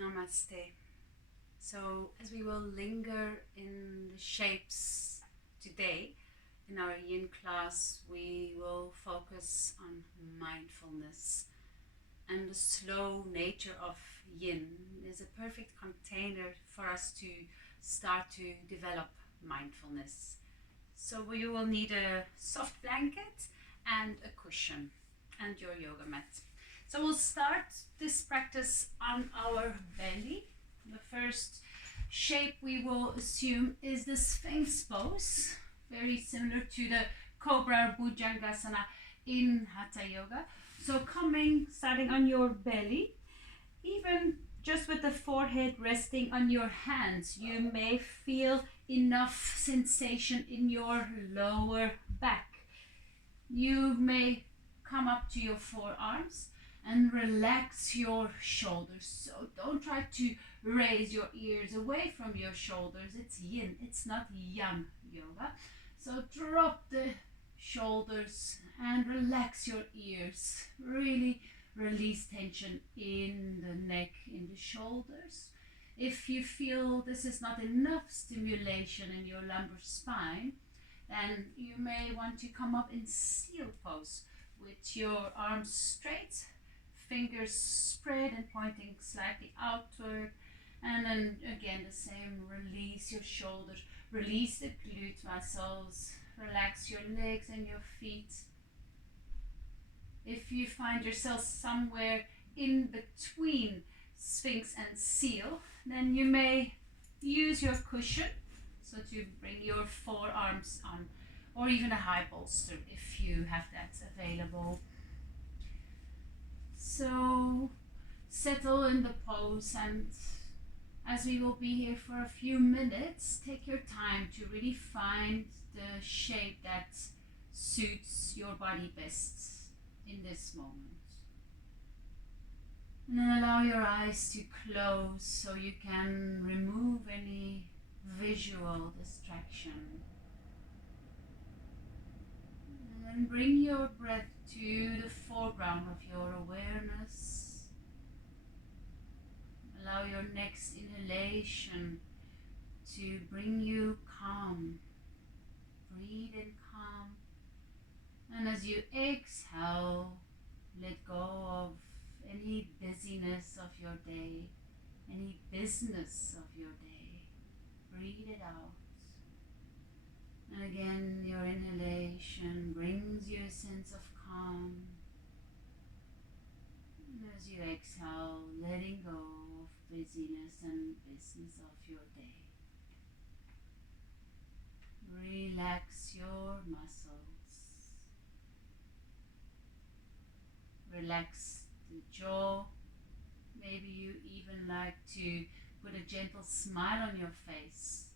Namaste. So, as we will linger in the shapes today, in our yin class, we will focus on mindfulness. And the slow nature of yin is a perfect container for us to start to develop mindfulness. So, we will need a soft blanket and a cushion and your yoga mat. So we'll start this practice on our belly. The first shape we will assume is the Sphinx pose, very similar to the Cobra or Bhujangasana in Hatha Yoga. So starting on your belly, even just with the forehead resting on your hands, you may feel enough sensation in your lower back. You may come up to your forearms and relax your shoulders. So don't try to raise your ears away from your shoulders. It's yin, it's not yang yoga. So drop the shoulders and relax your ears. Really release tension in the neck, in the shoulders. If you feel this is not enough stimulation in your lumbar spine, then you may want to come up in seal pose with your arms straight, fingers spread and pointing slightly outward. And then again the same, release your shoulders, release the glute muscles, relax your legs and your feet. If you find yourself somewhere in between Sphinx and seal, then you may use your cushion, so to bring your forearms on, or even a high bolster if you have that available. So settle in the pose, and as we will be here for a few minutes, take your time to really find the shape that suits your body best in this moment. And then allow your eyes to close so you can remove any visual distraction. And then bring your breath to the foreground of your awareness. Allow your next inhalation to bring you calm. Breathe in calm. And as you exhale, let go of any busyness of your day, any business of your day. Breathe it out. And again, your inhalation brings you a sense of calm. And as you exhale, letting go of busyness and business of your day. Relax your muscles. Relax the jaw. Maybe you even like to put a gentle smile on your face.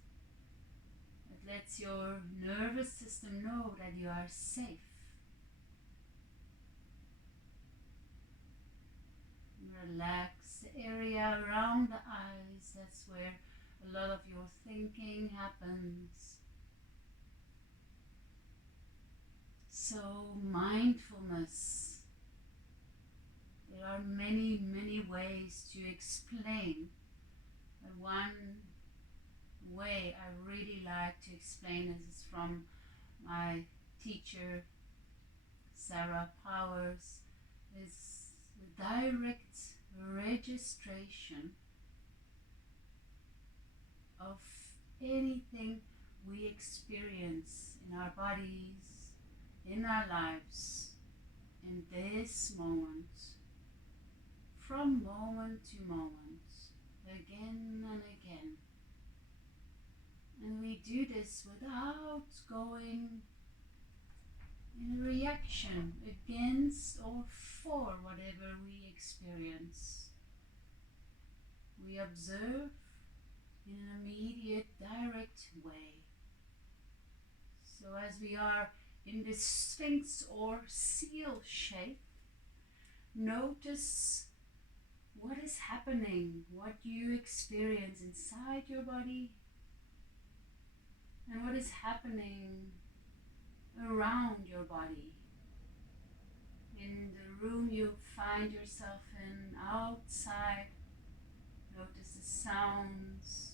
It lets your nervous system know that you are safe. Relax the area around the eyes. That's where a lot of your thinking happens. So mindfulness. There are many, many ways to explain. But one way I really like to explain is from my teacher, Sarah Powers, is the direct registration of anything we experience in our bodies, in our lives, in this moment, from moment to moment, again and again. And we do this without going in reaction against or for whatever we experience. We observe in an immediate, direct way. So as we are in this Sphinx or seal shape, notice what is happening, what you experience inside your body, and what is happening around your body. In the room you find yourself in, outside, Notice the sounds.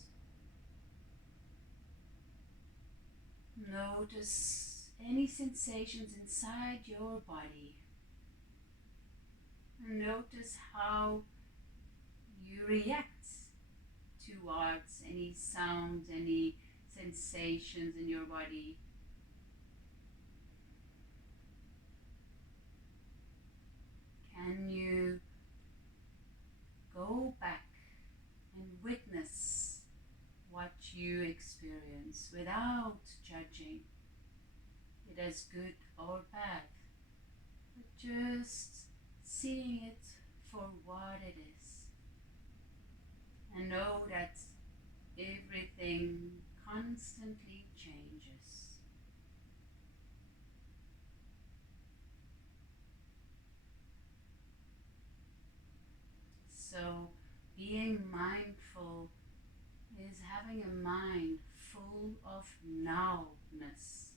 Notice any sensations inside your body. And notice how you react towards any sounds, any sensations in your body. Can you go back and witness what you experience without judging it as good or bad, but just seeing it for what it is, and know that everything constantly changes. So being mindful is having a mind full of nowness,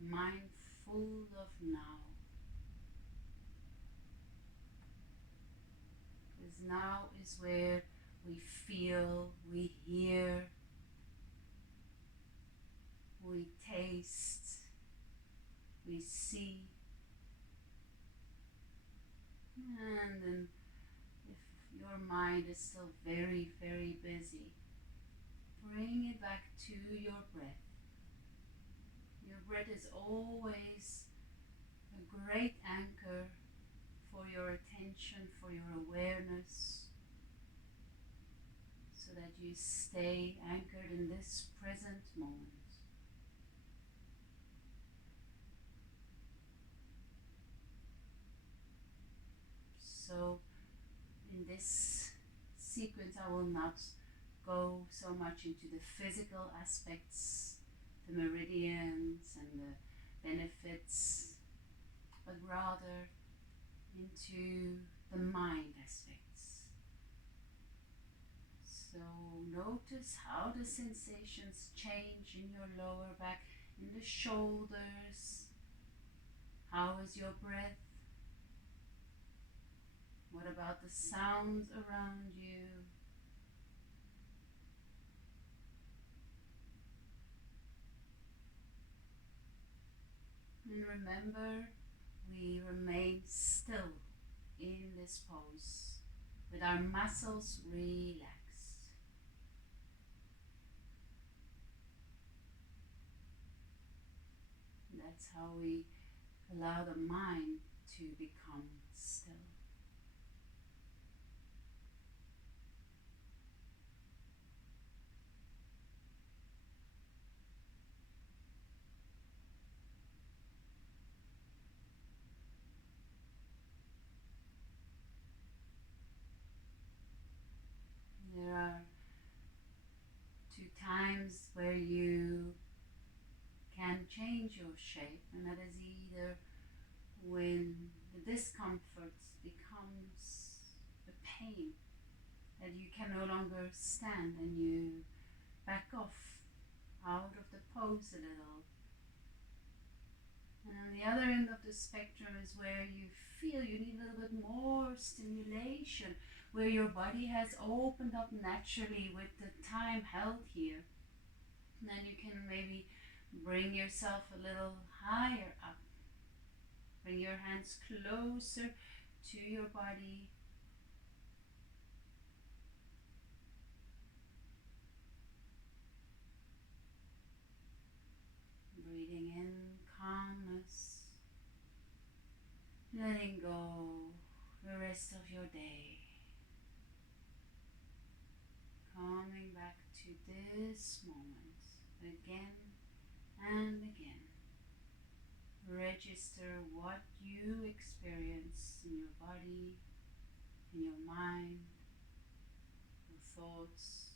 mind full of now. Because now is where we feel, we hear, we taste, we see. And then if your mind is still very, very busy, bring it back to your breath. Your breath is always a great anchor for your attention, for your awareness, so that you stay anchored in this present moment. So in this sequence I will not go so much into the physical aspects, the meridians and the benefits, but rather into the mind aspects. So notice how the sensations change in your lower back, in the shoulders. How is your breath? What about the sounds around you? And remember, we remain still in this pose with our muscles relaxed. And that's how we allow the mind to become still. There are two times where you can change your shape, and that is either when the discomfort becomes a pain that you can no longer stand and you back off out of the pose a little. And on the other end of the spectrum is where you feel you need a little bit more stimulation, where your body has opened up naturally with the time held here. And then you can maybe bring yourself a little higher up. Bring your hands closer to your body. Breathing in calmness. Letting go the rest of your day. Coming back to this moment again and again. Register what you experience in your body, in your mind, your thoughts,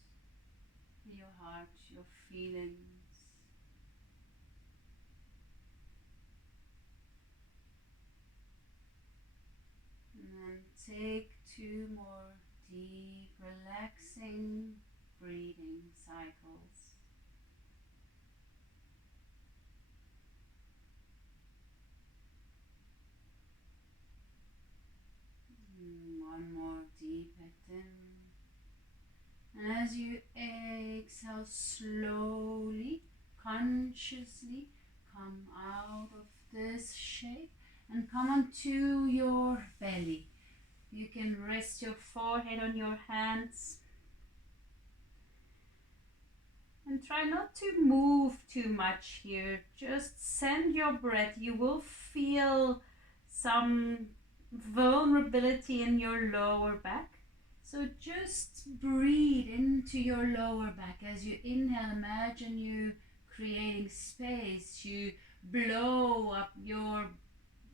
in your heart, your feelings. And then take 2 more deep, relaxing breathing cycles. One more deep breath in. consciously come out of this shape and come onto your belly. You can rest your forehead on your hands and try not to move too much here. Just send your breath. You will feel some vulnerability in your lower back. So just breathe into your lower back. As you inhale, imagine you creating space. You blow up your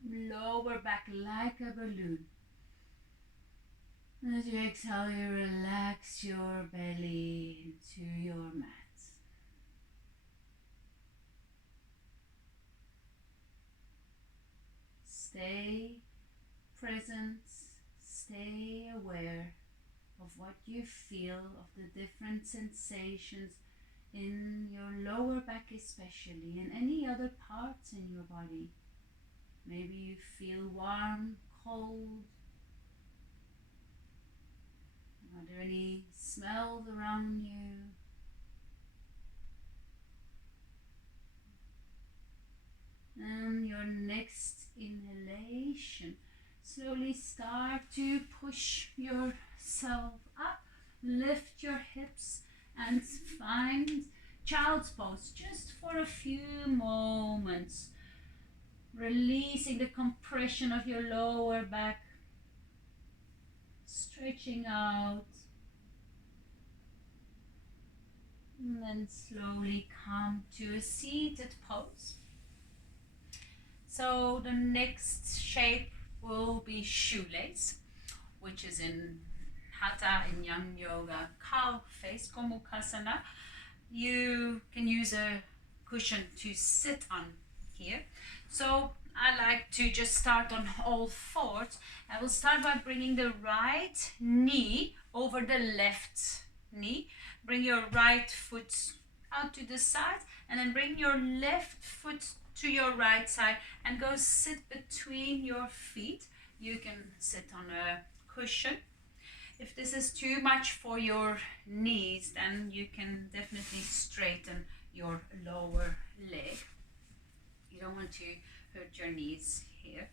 lower back like a balloon. As you exhale, you relax your belly into your mat. Stay present, stay aware of what you feel, of the different sensations in your lower back especially, and any other parts in your body. Maybe you feel warm, cold. Are there any smells around you? And your next inhalation, slowly start to push yourself up, lift your hips and find child's pose just for a few moments, releasing the compression of your lower back, stretching out, and then slowly come to a seated pose. So the next shape will be shoelace, which is in Hatha in Yang Yoga, cow face, Gomukhasana. You can use a cushion to sit on here. So I like to just start on all fours. I will start by bringing the right knee over the left knee. Bring your right foot out to the side and then bring your left foot to your right side and go sit between your feet. You can sit on a cushion. If this is too much for your knees, then you can definitely straighten your lower leg. You don't want to hurt your knees here.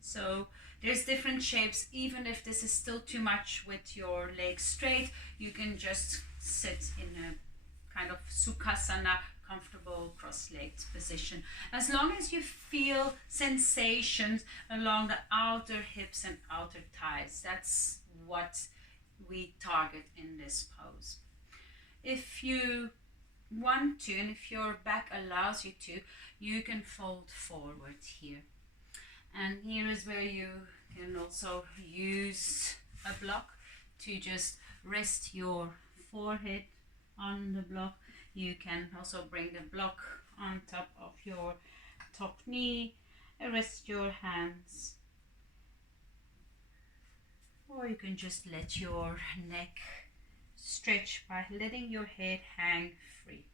So there's different shapes. Even if this is still too much with your legs straight, you can just sit in a kind of Sukhasana, comfortable cross-legged position. As long as you feel sensations along the outer hips and outer thighs, that's what we target in this pose. If you want to, and if your back allows you to, you can fold forward here. And here is where you can also use a block to just rest your forehead on the block. You can also bring the block on top of your top knee and rest your hands. Or you can just let your neck stretch by letting your head hang free.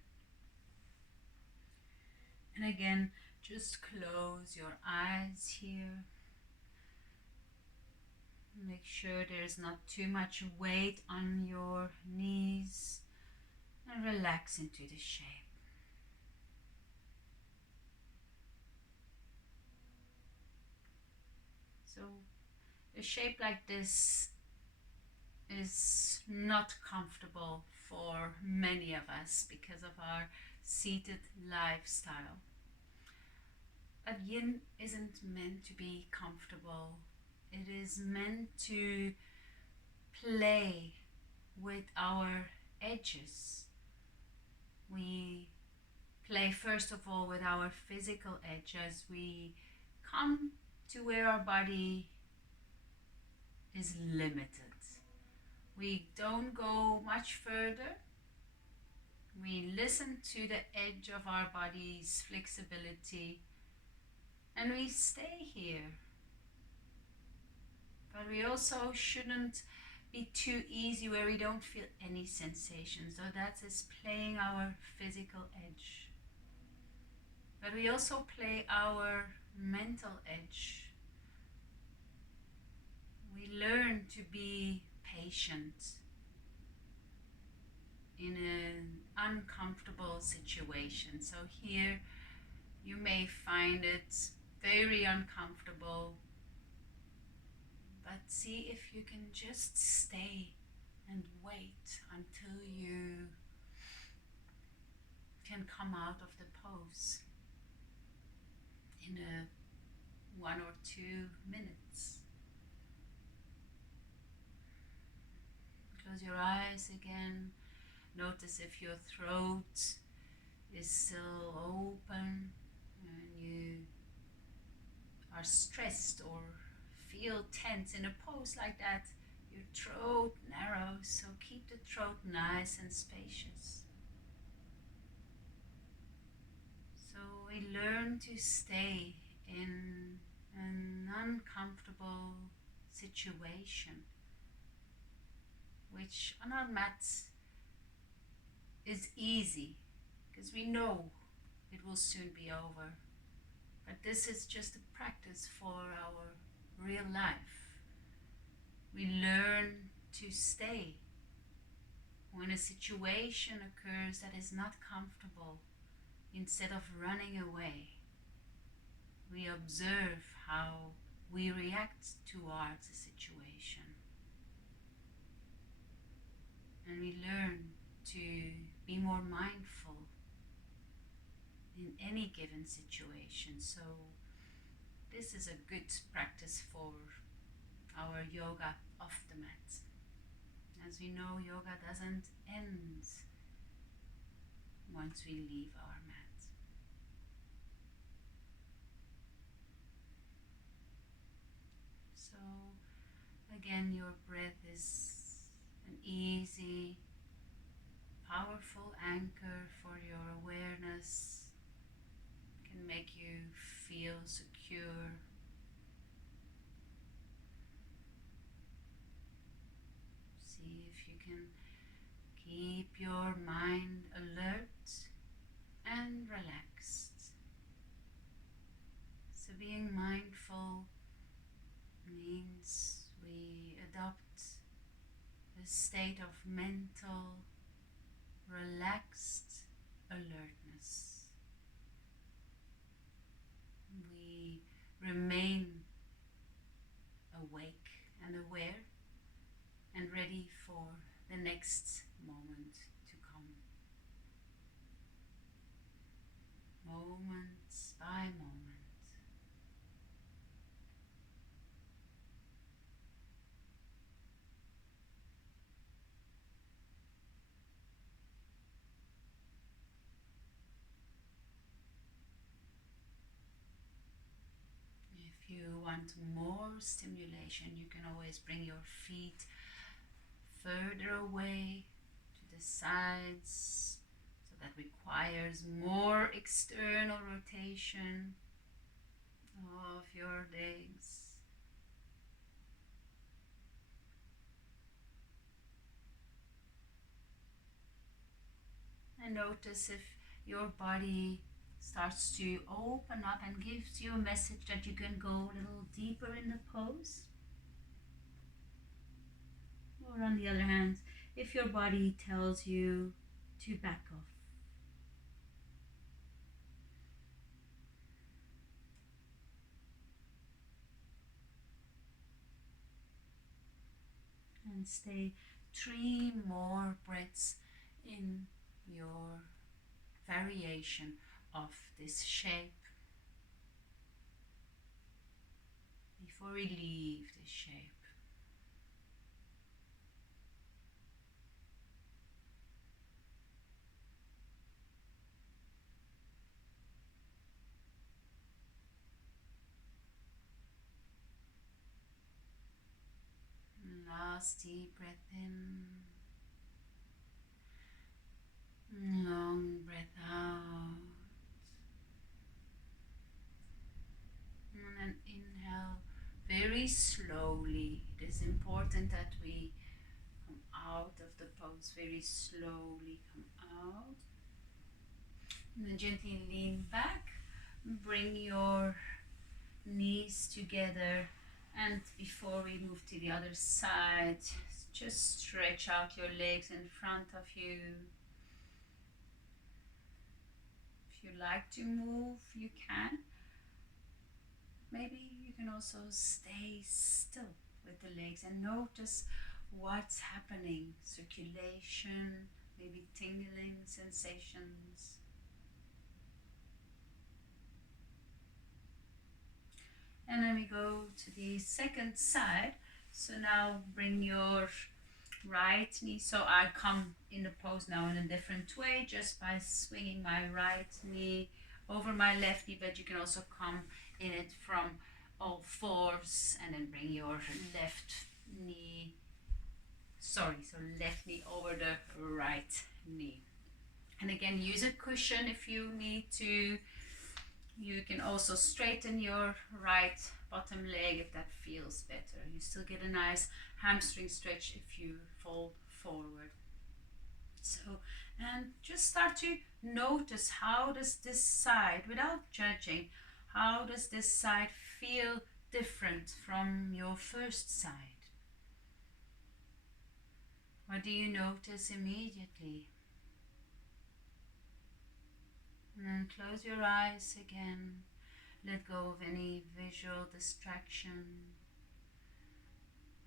And again, just close your eyes here. Make sure there's not too much weight on your knees. And relax into the shape. So a shape like this is not comfortable for many of us because of our seated lifestyle. But yin isn't meant to be comfortable. It is meant to play with our edges. We play first of all with our physical edge as we come to where our body is limited. We don't go much further. We listen to the edge of our body's flexibility and we stay here. But we also shouldn't be too easy where we don't feel any sensation. So that is playing our physical edge. But we also play our mental edge. We learn to be patient. in an uncomfortable situation. So here you may find it very uncomfortable, but see if you can just stay and wait until you can come out of the pose in a 1 or 2 minutes. Close your eyes again. Notice if your throat is still open and you are stressed or feel tense in a pose like that. Your throat narrows, so keep the throat nice and spacious. So we learn to stay in an uncomfortable situation, which on our mat is easy because we know it will soon be over. But this is just a practice for our real life. We learn to stay when a situation occurs that is not comfortable. Instead of running away, we observe how we react towards a situation. And we learn to be more mindful in any given situation. So this is a good practice for our yoga off the mat. As we know, yoga doesn't end once we leave our mat. So again, your breath is an easy, powerful anchor for your awareness. It can make you feel secure. See if you can keep your mind alert and relaxed. So being mindful means we adopt a state of mental, relaxed alertness. We remain awake and aware and ready for the next moment to come. Moments by moment. If you want more stimulation, you can always bring your feet further away to the sides, so that requires more external rotation of your legs. And notice if your body starts to open up and gives you a message that you can go a little deeper in the pose. Or on the other hand, if your body tells you to back off. And stay 3 more breaths in your variation of this shape before we leave this shape. Last deep breath in. Long breath out. And inhale very slowly. It is important that we come out of the pose very slowly. Come out. And then gently lean back. Bring your knees together. And before we move to the other side, just stretch out your legs in front of you. If you like to move, you can. Maybe you can also stay still with the legs and notice what's happening. Circulation, maybe tingling sensations. And then we go to the second side. So now bring your right knee. So I come in the pose now in a different way, just by swinging my right knee over my left knee, but you can also come in it from all fours and then bring your left knee, so left knee over the right knee. And again, use a cushion if you need to. You can also straighten your right bottom leg if that feels better. You still get a nice hamstring stretch if you fold forward. So, and just start to notice, how does this side, without judging, how does this side feel different from your first side? What do you notice immediately? And close your eyes again. Let go of any visual distraction.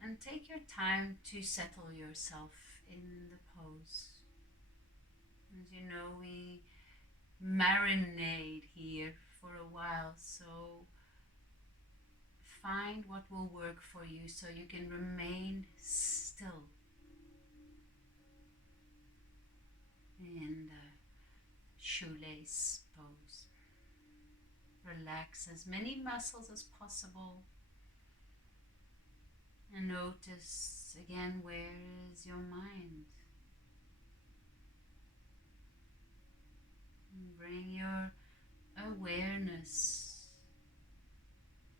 And take your time to settle yourself in the pose. As you know, we marinate here for a while, so find what will work for you so you can remain still in the shoelace pose. Relax as many muscles as possible and notice again, where is your mind? Bring your awareness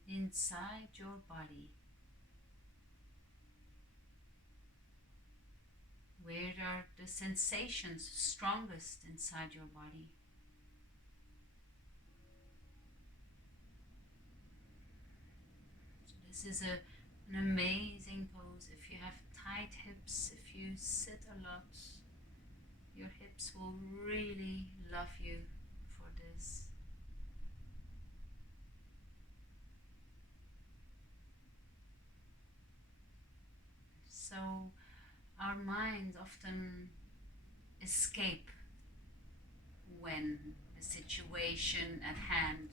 inside your body. Where are the sensations strongest inside your body? So this is an amazing pose. If you have tight hips, if you sit a lot, your hips will really love you for this. So our minds often escape when the situation at hand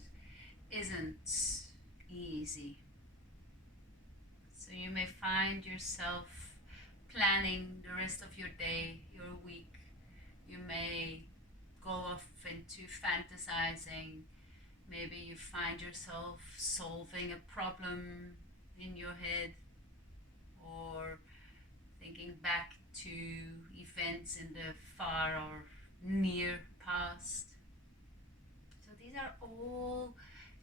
isn't easy. So you may find yourself planning the rest of your day, your week. You may go off into fantasizing. Maybe you find yourself solving a problem in your head, or thinking back to events in the far or near past. So these are all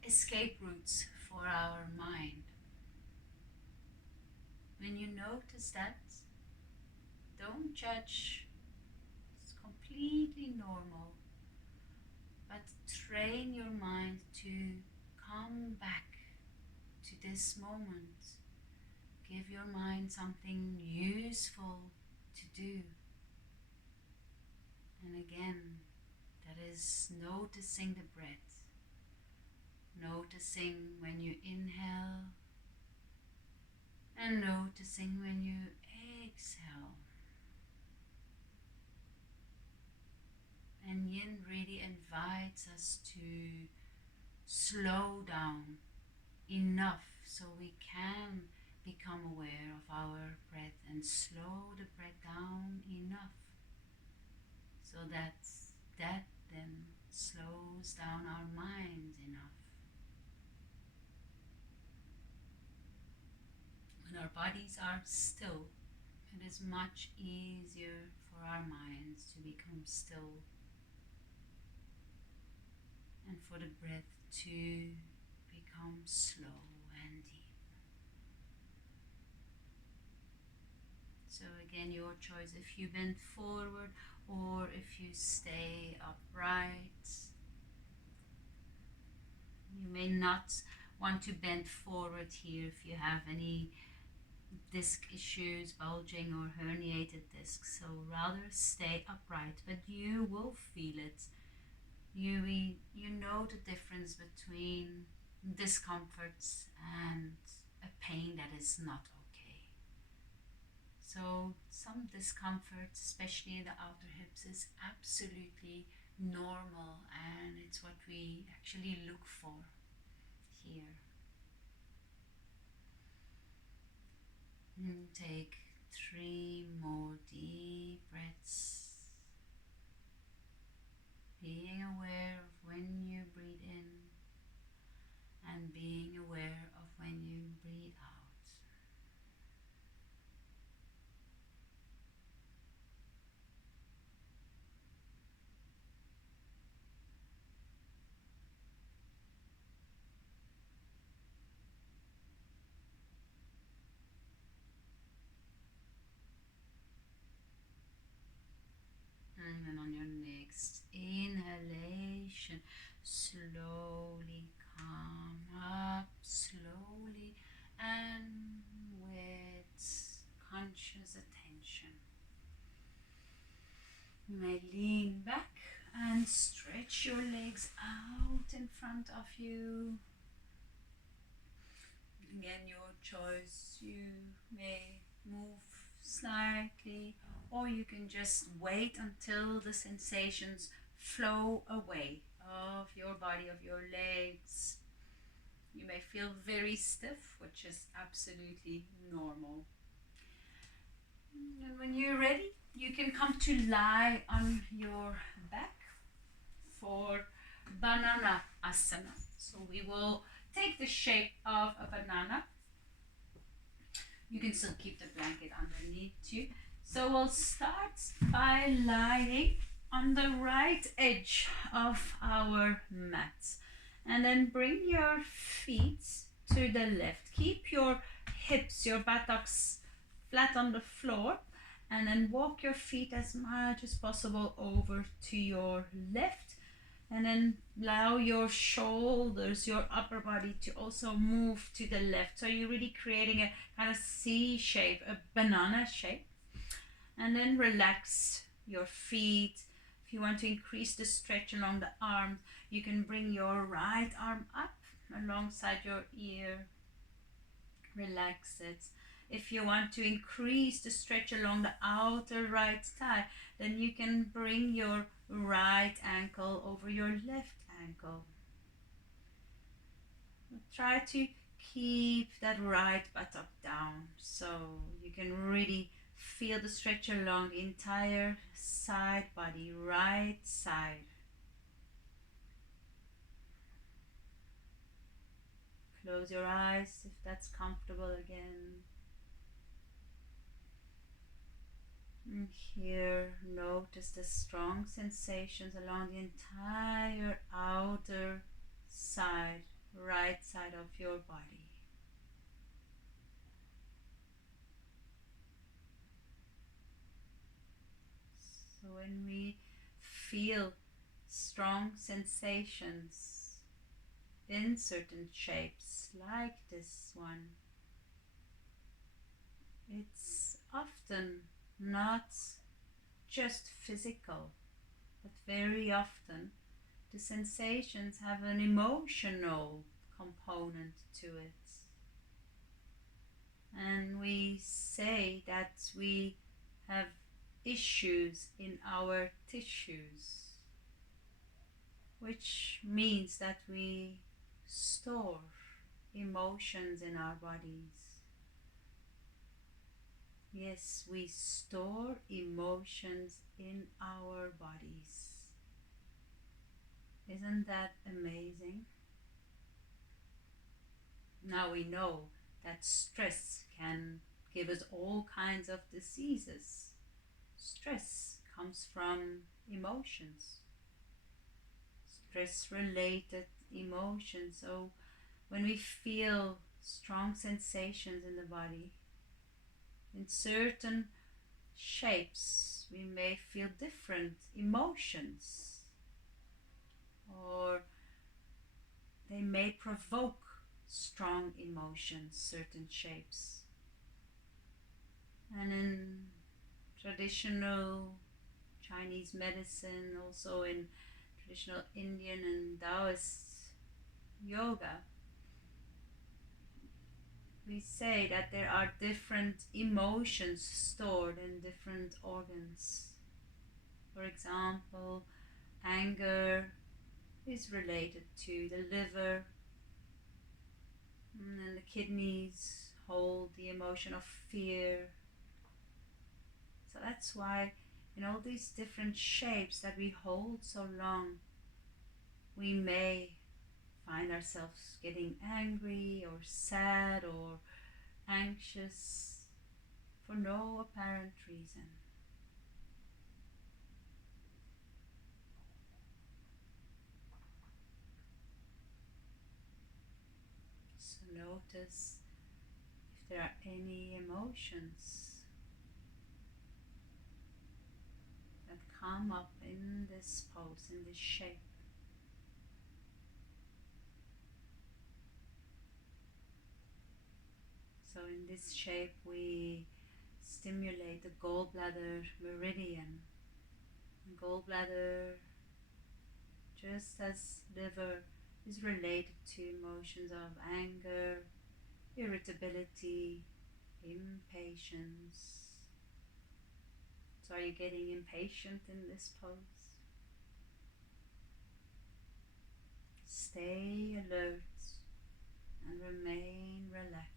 escape routes for our mind. When you notice that, don't judge. It's completely normal. But train your mind to come back to this moment. Give your mind something useful to do. And again, that is noticing the breath. Noticing when you inhale and noticing when you exhale. And Yin really invites us to slow down enough so we can become aware of our breath and slow the breath down enough so that then slows down our minds enough. When our bodies are still, it is much easier for our minds to become still and for the breath to become slow and deep. So again, your choice if you bend forward or if you stay upright. You may not want to bend forward here if you have any disc issues, bulging or herniated discs. So rather stay upright, but you will feel it. You know the difference between discomforts and a pain that is not okay. So some discomfort, especially in the outer hips, is absolutely normal, and it's what we actually look for here. And take 3 more deep breaths, being aware of when you breathe in and being aware of when you breathe out. And then on your next inhalation, slowly come up, slowly, and with conscious attention. You may lean back and stretch your legs out in front of you. Again, your choice. You may move slightly, or you can just wait until the sensations flow away of your body, of your legs. You may feel very stiff, which is absolutely normal. And when you're ready, you can come to lie on your back for banana asana. So we will take the shape of a banana. You can still keep the blanket underneath you. So we'll start by lying on the right edge of our mat. And then bring your feet to the left. Keep your hips, your buttocks flat on the floor. And then walk your feet as much as possible over to your left. And then allow your shoulders, your upper body to also move to the left. So you're really creating a kind of C shape, a banana shape. And then relax your feet. If you want to increase the stretch along the arms, you can bring your right arm up alongside your ear. Relax it. If you want to increase the stretch along the outer right thigh, then you can bring your right ankle over your left ankle. Try to keep that right buttock down so you can really feel the stretch along the entire side body, right side. Close your eyes if that's comfortable again. And here, notice the strong sensations along the entire outer side, right side of your body. So when we feel strong sensations in certain shapes like this one, it's often not just physical, but very often the sensations have an emotional component to it. And we say that we have issues in our tissues, which means that we store emotions in our bodies. Yes, we store emotions in our bodies. Isn't that amazing? Now we know that stress can give us all kinds of diseases. Stress comes from emotions, stress related emotions. So when we feel strong sensations in the body, in certain shapes, we may feel different emotions, or they may provoke strong emotions, certain shapes. And in traditional Chinese medicine, also in traditional Indian and Taoist yoga, we say that there are different emotions stored in different organs. For example, anger is related to the liver, and then the kidneys hold the emotion of fear. So that's why in all these different shapes that we hold so long, we may find ourselves getting angry or sad or anxious for no apparent reason. So notice if there are any emotions that come up in this pose, in this shape. So in this shape we stimulate the gallbladder meridian. And gallbladder, just as liver, is related to emotions of anger, irritability, impatience. So are you getting impatient in this pose? Stay alert and remain relaxed.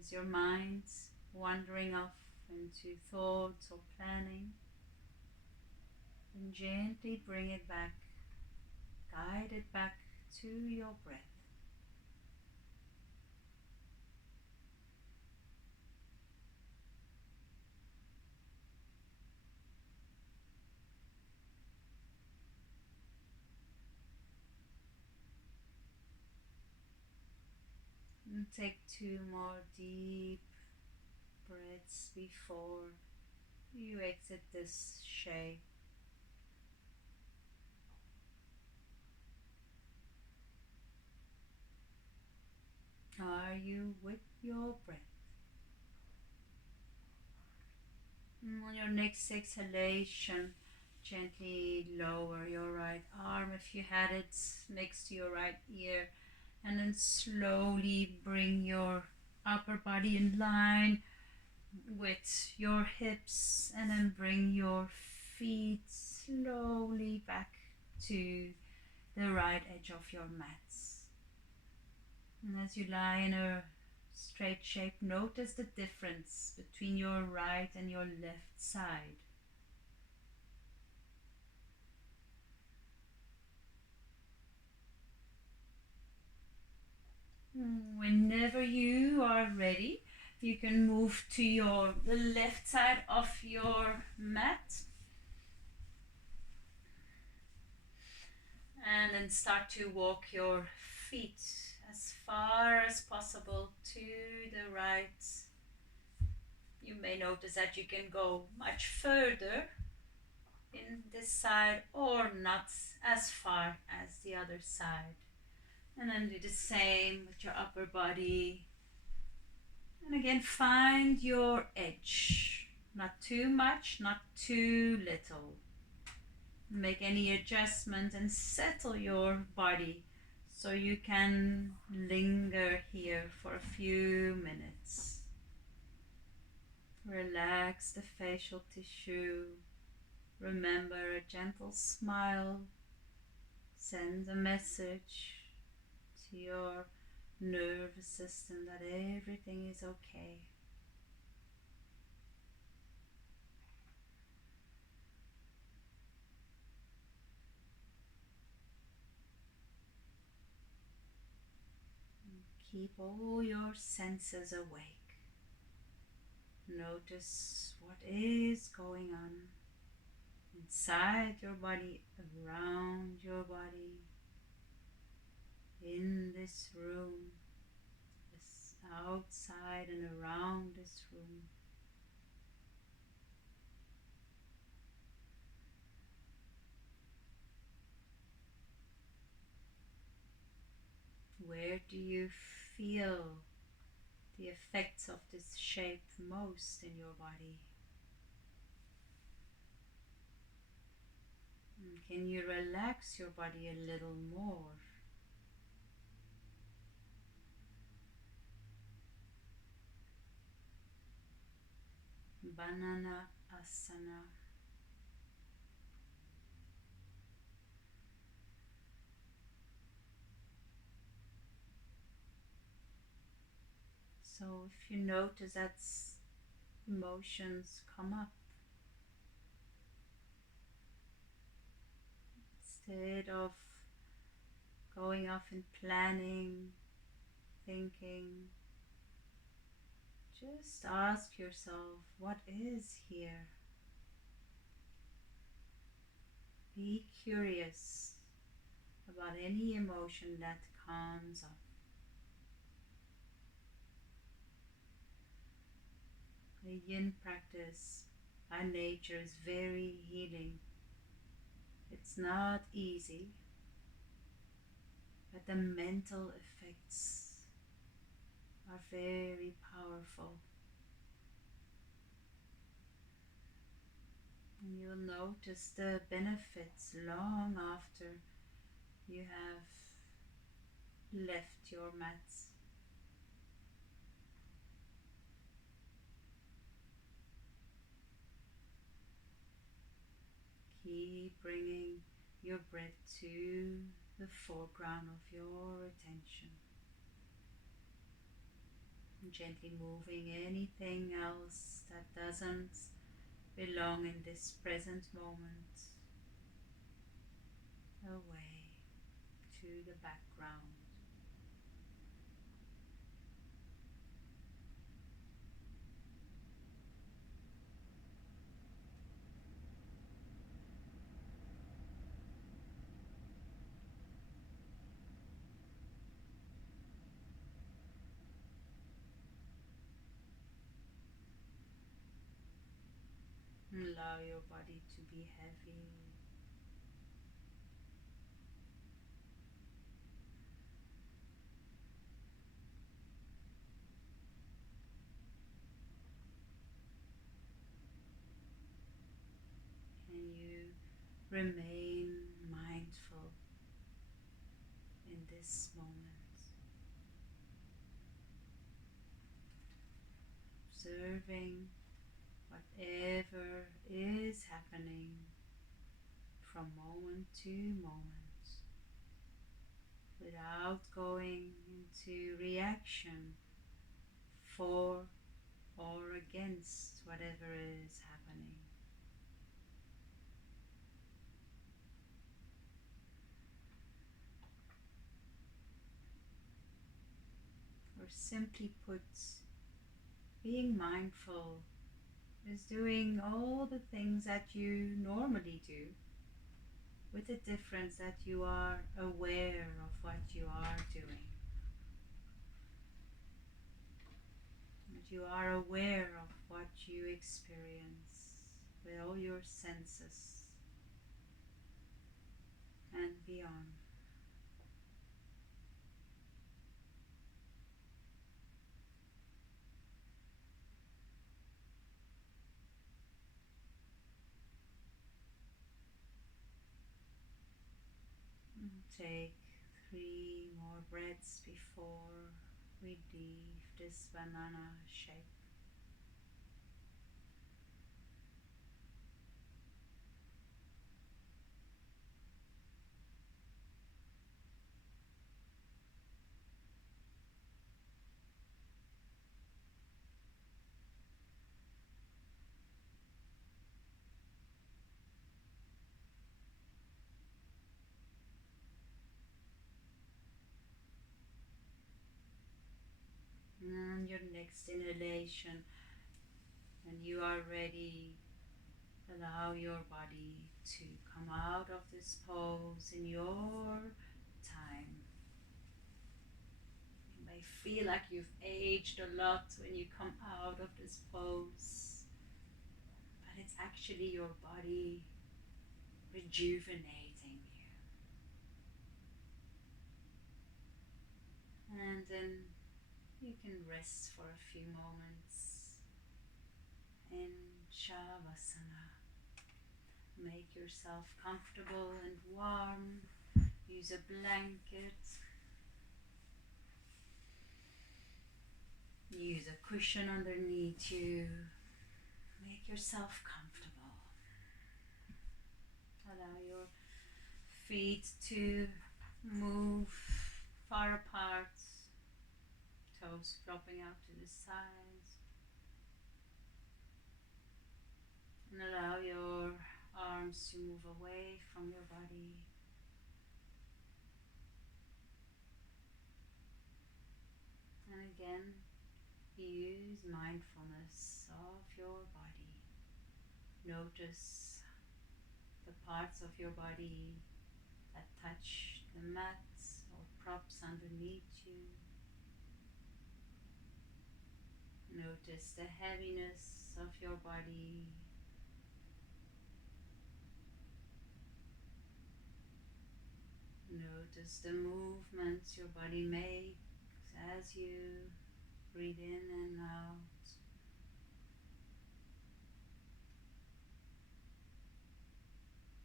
Is your mind wandering off into thoughts or planning? Then gently bring it back, guide it back to your breath. And take 2 more deep breaths before you exit this shape. Are you with your breath? And on your next exhalation, gently lower your right arm if you had it next to your right ear, and then slowly bring your upper body in line with your hips, and then bring your feet slowly back to the right edge of your mats. And as you lie in a straight shape, notice the difference between your right and your left side. Whenever you are ready, you can move to the left side of your mat and then start to walk your feet as far as possible to the right. You may notice that you can go much further in this side or not as far as the other side. And then do the same with your upper body. And again, find your edge. Not too much, not too little. Make any adjustment and settle your body so you can linger here for a few minutes. Relax the facial tissue. Remember, a gentle smile sends a message to your nervous system that everything is okay. Keep all your senses awake. Notice what is going on inside your body, around your body, in this room, this outside and around this room. Where do you feel the effects of this shape most in your body? And can you relax your body a little more? Banana asana. So if you notice that emotions come up, instead of going off and planning, thinking, just ask yourself, what is here? Be curious about any emotion that comes up. The yin practice by nature is very healing. It's not easy, but the mental effects are very powerful. And you'll notice the benefits long after you have left your mats. Keep bringing your breath to the foreground of your attention. And gently moving anything else that doesn't belong in this present moment away to the background. Allow your body to be heavy. And you remain mindful in this moment, observing whatever is happening from moment to moment without going into reaction for or against whatever is happening. Or simply put, being mindful is doing all the things that you normally do, with the difference that you are aware of what you are doing. That you are aware of what you experience with all your senses and beyond. Take 3 more breaths before we leave this banana shape. And your next inhalation, when you are ready, allow your body to come out of this pose in your time. You may feel like you've aged a lot when you come out of this pose, but it's actually your body rejuvenating you. And then You can rest for a few moments in Shavasana. Make yourself comfortable and warm. Use a blanket. Use a cushion underneath you. Make yourself comfortable. Allow your feet to move far apart. Toes flopping out to the sides. And allow your arms to move away from your body. And again, use mindfulness of your body. Notice the parts of your body that touch the mats or props underneath you. Notice the heaviness of your body. Notice the movements your body makes as you breathe in and out.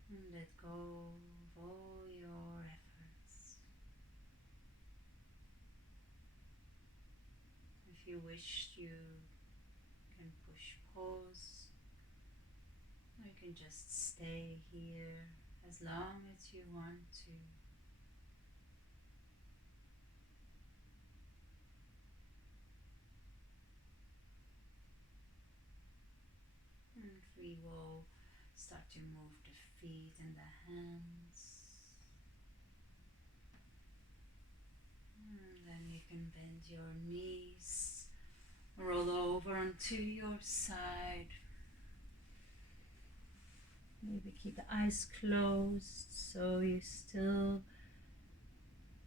And let go of all your efforts. If you wish, you can push pause. Or you can just stay here as long as you want to. And we will start to move the feet and the hands. And then you can bend your knees, roll over onto your side. Maybe keep the eyes closed so you still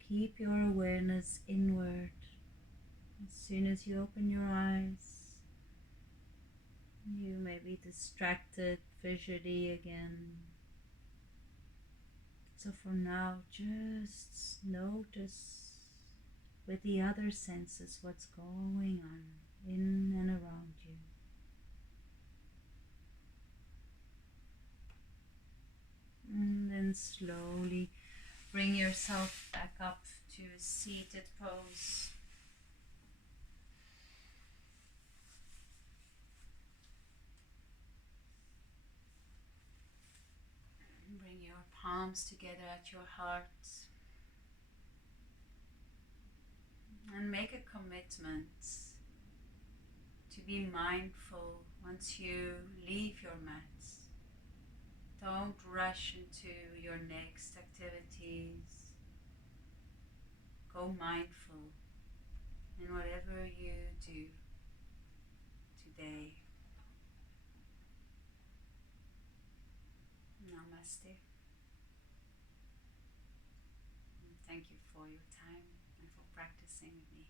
keep your awareness inward. As soon as you open your eyes, you may be distracted visually again. So for now, just notice with the other senses what's going on in and around you. And then slowly bring yourself back up to a seated pose. Bring your palms together at your heart. And make a commitment to be mindful once you leave your mat. Don't rush into your next activities. Go mindful in whatever you do today. Namaste. And thank you for your time and for practicing with me.